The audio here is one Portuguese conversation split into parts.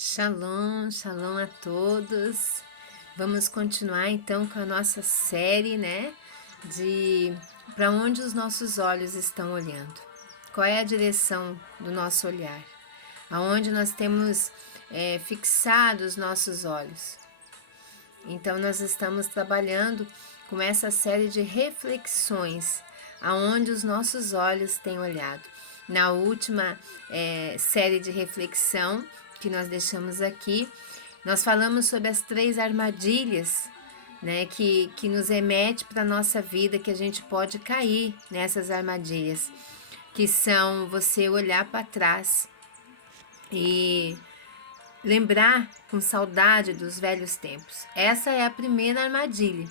Shalom, shalom a todos. Vamos continuar então com a nossa série, né? De para onde os nossos olhos estão olhando. Qual é a direção do nosso olhar? Aonde nós temos fixado os nossos olhos. Então nós estamos trabalhando com essa série de reflexões, aonde os nossos olhos têm olhado. Na última série de reflexão que nós deixamos aqui, nós falamos sobre as 3 armadilhas, né, que nos remete para a nossa vida, que a gente pode cair nessas armadilhas, que são você olhar para trás e lembrar com saudade dos velhos tempos. Essa é a primeira armadilha.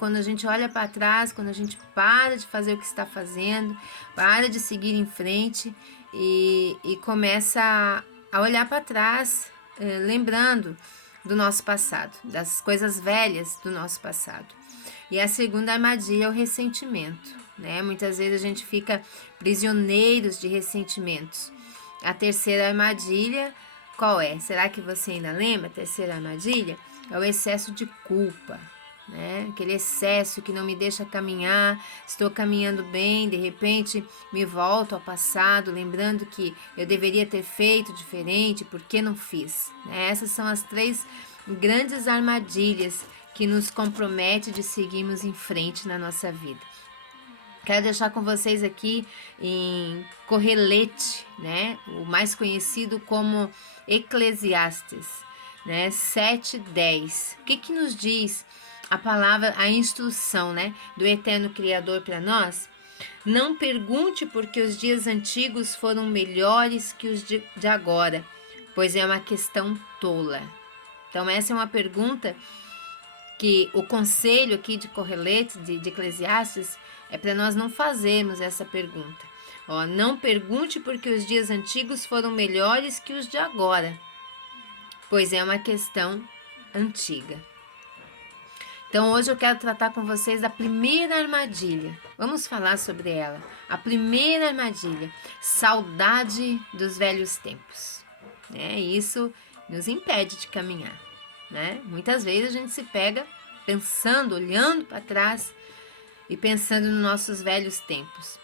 Quando a gente olha para trás, quando a gente para de fazer o que está fazendo, para de seguir em frente e começa a olhar para trás, lembrando do nosso passado, das coisas velhas do nosso passado. E a segunda armadilha é o ressentimento, né? Muitas vezes a gente fica prisioneiros de ressentimentos. A terceira armadilha, qual é? Será que você ainda lembra? A terceira armadilha é o excesso de culpa, né? Aquele excesso que não me deixa caminhar, estou caminhando bem, de repente me volto ao passado, lembrando que eu deveria ter feito diferente, por que não fiz? Essas são as 3 grandes armadilhas que nos comprometem de seguirmos em frente na nossa vida. Quero deixar com vocês aqui em Correlete, né? O mais conhecido como Eclesiastes, né? 7:10. O que nos diz a palavra, a instrução, né, do eterno Criador para nós? Não pergunte porque os dias antigos foram melhores que os de agora, pois é uma questão tola. Então essa é uma pergunta que o conselho aqui de Correlete, de Eclesiastes, é para nós não fazermos essa pergunta. Não pergunte porque os dias antigos foram melhores que os de agora, pois é uma questão antiga. Então hoje eu quero tratar com vocês da primeira armadilha. Vamos falar sobre ela. A primeira armadilha, saudade dos velhos tempos. Isso nos impede de caminhar, né? Muitas vezes a gente se pega pensando, olhando para trás e pensando nos nossos velhos tempos.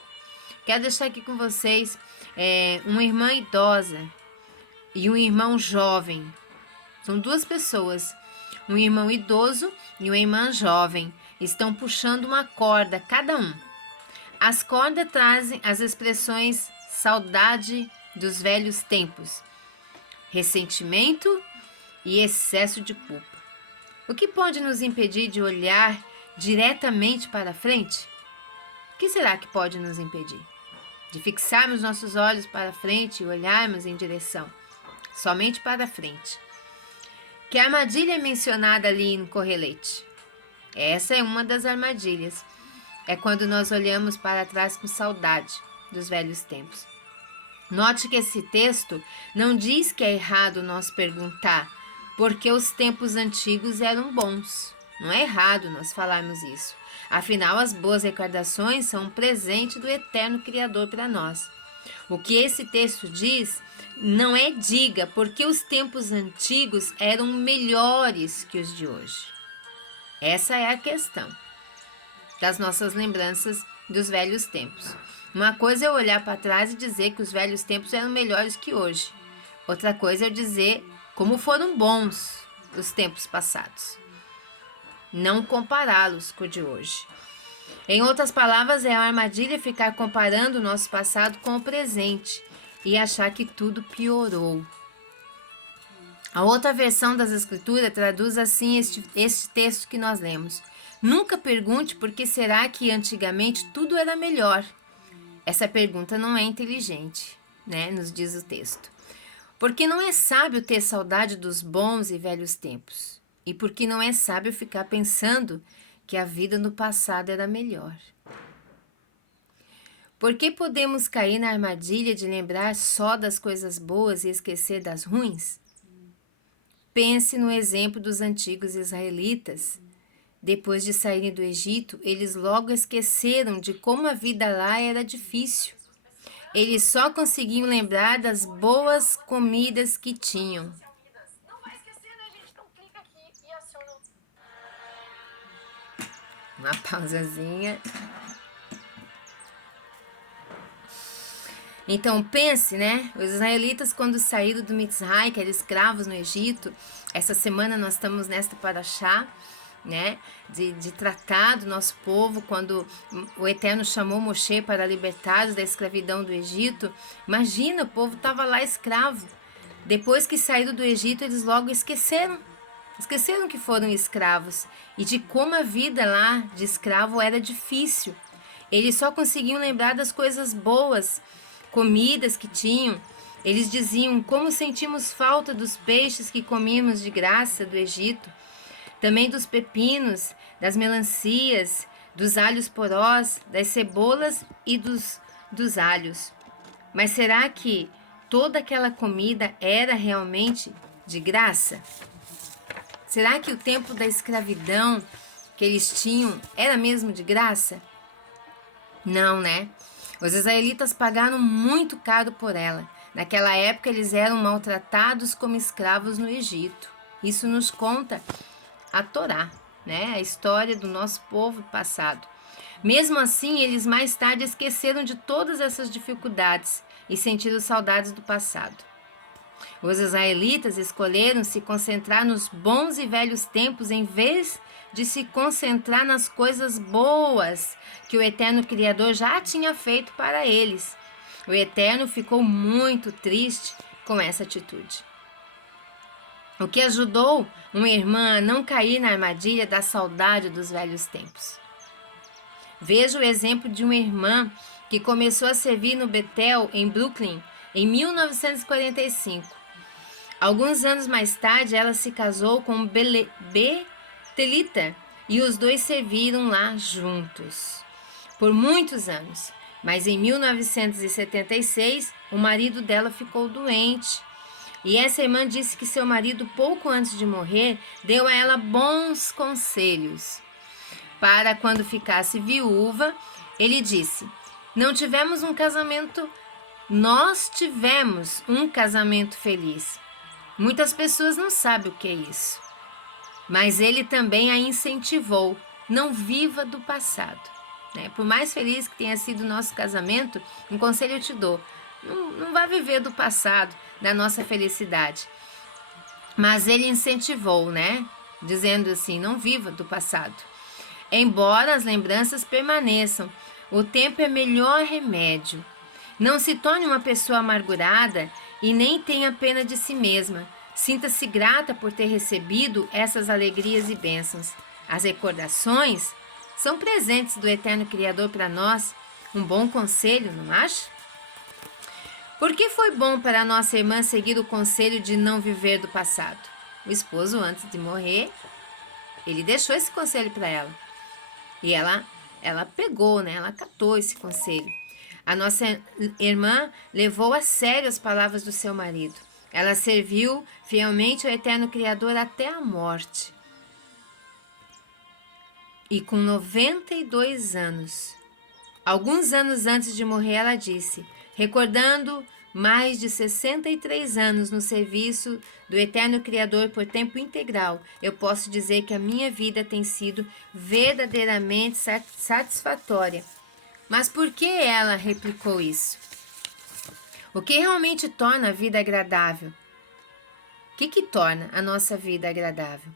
Quero deixar aqui com vocês uma irmã idosa e um irmão jovem. São 2 pessoas. Um irmão idoso e uma irmã jovem estão puxando uma corda, cada um. As cordas trazem as expressões saudade dos velhos tempos, ressentimento e excesso de culpa. O que pode nos impedir de olhar diretamente para frente? O que será que pode nos impedir? De fixarmos nossos olhos para frente e olharmos em direção somente para frente. Que armadilha é mencionada ali em Correlete? Essa é uma das armadilhas. É quando nós olhamos para trás com saudade dos velhos tempos. Note que esse texto não diz que é errado nós perguntar porque os tempos antigos eram bons. Não é errado nós falarmos isso. Afinal, as boas recordações são um presente do eterno Criador para nós. O que esse texto diz não é diga porque os tempos antigos eram melhores que os de hoje. Essa é a questão das nossas lembranças dos velhos tempos. Uma coisa é olhar para trás e dizer que os velhos tempos eram melhores que hoje. Outra coisa é dizer como foram bons os tempos passados. Não compará-los com o de hoje. Em outras palavras, é uma armadilha ficar comparando o nosso passado com o presente e achar que tudo piorou. A outra versão das Escrituras traduz assim este texto que nós lemos. Nunca pergunte por que será que antigamente tudo era melhor. Essa pergunta não é inteligente, né? Nos diz o texto. Porque não é sábio ter saudade dos bons e velhos tempos. E porque não é sábio ficar pensando que a vida no passado era melhor. Por que podemos cair na armadilha de lembrar só das coisas boas e esquecer das ruins? Pense no exemplo dos antigos israelitas. Depois de saírem do Egito, eles logo esqueceram de como a vida lá era difícil. Eles só conseguiam lembrar das boas comidas que tinham. Uma pausazinha. Então pense, né? Os israelitas, quando saíram do Mitzray, que eram escravos no Egito, essa semana nós estamos nesta paraxá, né? De tratar do nosso povo, quando o Eterno chamou Moshe para libertá-los da escravidão do Egito. Imagina, o povo estava lá escravo. Depois que saíram do Egito, eles logo esqueceram que foram escravos e de como a vida lá de escravo era difícil. Eles só conseguiam lembrar das coisas boas, comidas que tinham. Eles diziam como sentimos falta dos peixes que comíamos de graça do Egito, também dos pepinos, das melancias, dos alhos porós, das cebolas e dos alhos. Mas será que toda aquela comida era realmente de graça? Será que o tempo da escravidão que eles tinham era mesmo de graça? Não, né? Os israelitas pagaram muito caro por ela. Naquela época eles eram maltratados como escravos no Egito. Isso nos conta a Torá, né? A história do nosso povo passado. Mesmo assim, eles mais tarde esqueceram de todas essas dificuldades e sentiram saudades do passado. Os israelitas escolheram se concentrar nos bons e velhos tempos em vez de se concentrar nas coisas boas que o Eterno Criador já tinha feito para eles. O Eterno ficou muito triste com essa atitude. O que ajudou uma irmã a não cair na armadilha da saudade dos velhos tempos. Veja o exemplo de uma irmã que começou a servir no Betel, em Brooklyn, em 1945. Alguns anos mais tarde, ela se casou com Betelita e os dois serviram lá juntos por muitos anos. Mas em 1976, o marido dela ficou doente. E essa irmã disse que seu marido, pouco antes de morrer, deu a ela bons conselhos. Para quando ficasse viúva, ele disse: nós tivemos um casamento feliz. Muitas pessoas não sabem o que é isso. Mas ele também a incentivou. Não viva do passado. Né? Por mais feliz que tenha sido o nosso casamento, um conselho eu te dou. Não vá viver do passado, da nossa felicidade. Mas ele incentivou, né? Dizendo assim, não viva do passado. Embora as lembranças permaneçam, o tempo é melhor remédio. Não se torne uma pessoa amargurada e nem tenha pena de si mesma. Sinta-se grata por ter recebido essas alegrias e bênçãos. As recordações são presentes do Eterno Criador para nós. Um bom conselho, não acha? Por que foi bom para a nossa irmã seguir o conselho de não viver do passado? O esposo, antes de morrer, ele deixou esse conselho para ela. E ela pegou, né? Ela acatou esse conselho. A nossa irmã levou a sério as palavras do seu marido. Ela serviu fielmente ao Eterno Criador até a morte. E com 92 anos, alguns anos antes de morrer, ela disse, recordando mais de 63 anos no serviço do Eterno Criador por tempo integral, eu posso dizer que a minha vida tem sido verdadeiramente satisfatória. Mas por que ela replicou isso? O que realmente torna a vida agradável? O que torna a nossa vida agradável?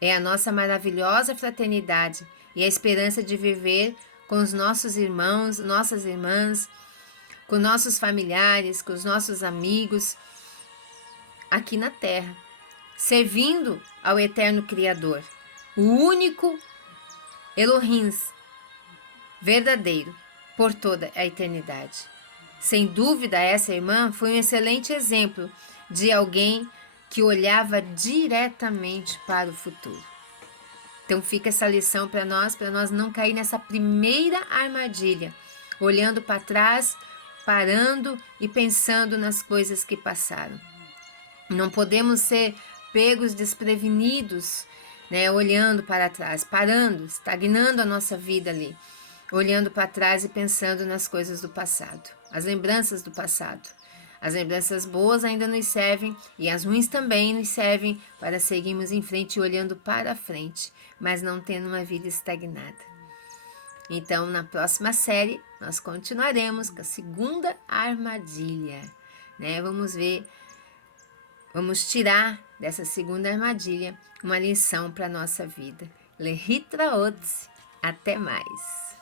É a nossa maravilhosa fraternidade e a esperança de viver com os nossos irmãos, nossas irmãs, com nossos familiares, com os nossos amigos, aqui na Terra, servindo ao Eterno Criador, o único Elohim, verdadeiro, por toda a eternidade. Sem dúvida, essa irmã foi um excelente exemplo de alguém que olhava diretamente para o futuro. Então fica essa lição para nós não cair nessa primeira armadilha, olhando para trás, parando e pensando nas coisas que passaram. Não podemos ser pegos desprevenidos, né, olhando para trás, parando, estagnando a nossa vida ali, olhando para trás e pensando nas coisas do passado, as lembranças do passado. As lembranças boas ainda nos servem e as ruins também nos servem para seguirmos em frente olhando para frente, mas não tendo uma vida estagnada. Então, na próxima série, nós continuaremos com a segunda armadilha, né? Vamos ver, vamos tirar dessa segunda armadilha uma lição para a nossa vida. Lehitraot, até mais!